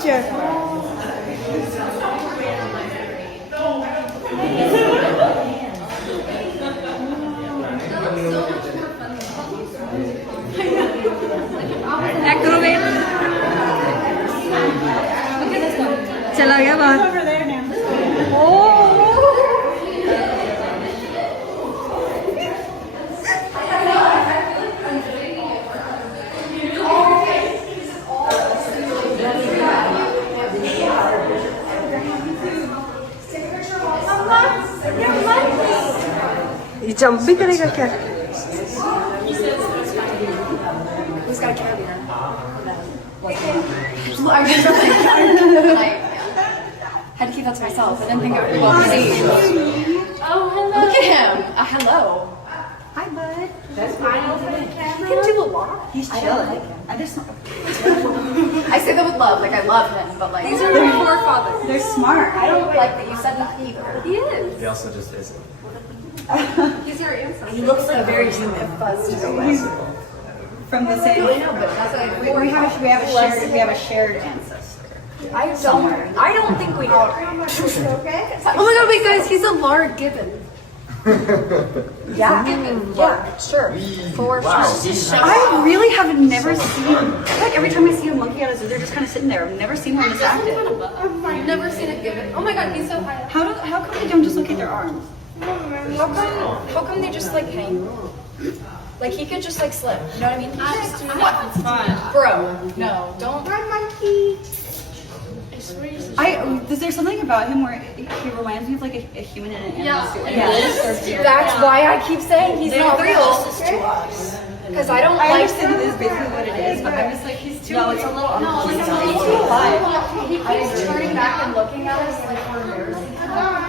picture. Acrobat. चला गया बाहर. ये जंप भी करेगा क्या? Who's got a carabiner? I was just like, had to keep that to myself. I didn't think it would be well received. Oh, hello. Look at him. Hello. Hi, bud. That's fine over the camera. He can do a lot. He's chilling. I just. I say that with love. Like, I love him, but like. These are my forefathers. They're smart. I don't like that you said that either. He is. He also just isn't. He's your ancestor. He looks like a very human. He's from the same. I know, but that's like We have a shared ancestor. I don't think we are. Oh my god, wait guys, he's a lard gibbon. Yeah. Yeah, sure. For sure. I really have never seen. Like every time I see a monkey at a zoo, they're just kind of sitting there. I've never seen one this active. I've never seen a gibbon. Oh my god, he's so high up. How come they don't just look at their arms? How come they just like hang? Like he could just like slip. You know what I mean? What? Bro, no, don't. Run, monkey. Is there something about him where he reminds me of like a human in an animal suit? Yeah. That's why I keep saying he's not real. Because I don't I like. understand it is basically what it is, but I'm just like he's too. No, it's a little. No, he's it's too alive. He keeps turning back and looking at us like we're embarrassing him.